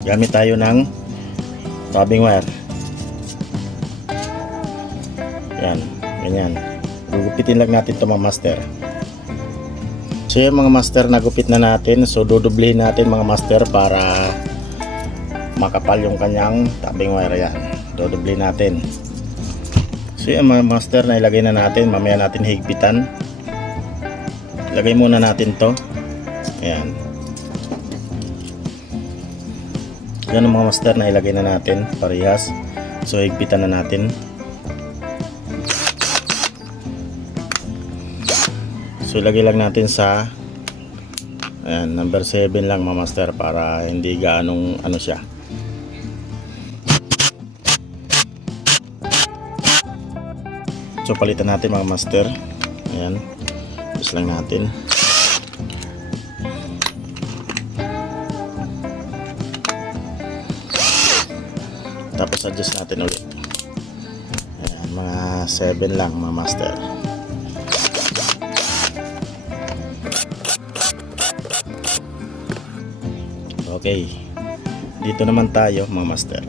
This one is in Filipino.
Gamit tayo ng tapping wire. Yan, ganyan. Gugupitin lang natin ito mga master. So yung mga master, nagupit na natin. So dudublihin natin mga master para makapal yung kanyang tapping wire. Yan, dudublihin natin. So yung mga master na ilagay na natin. Mamaya natin higpitan. Ilagay muna natin to. Ayan. Yan ang mga master na ilagay na natin parehas. So higpitan na natin. So ilagay lang natin sa ayan, number 7 lang mga master para hindi gaanong ano siya. So palitan natin mga master. Ayan. Tapos lang natin. Tapos adjust natin ulit. Ayan, mga 7 lang mga master. Okay. Dito naman tayo mga master.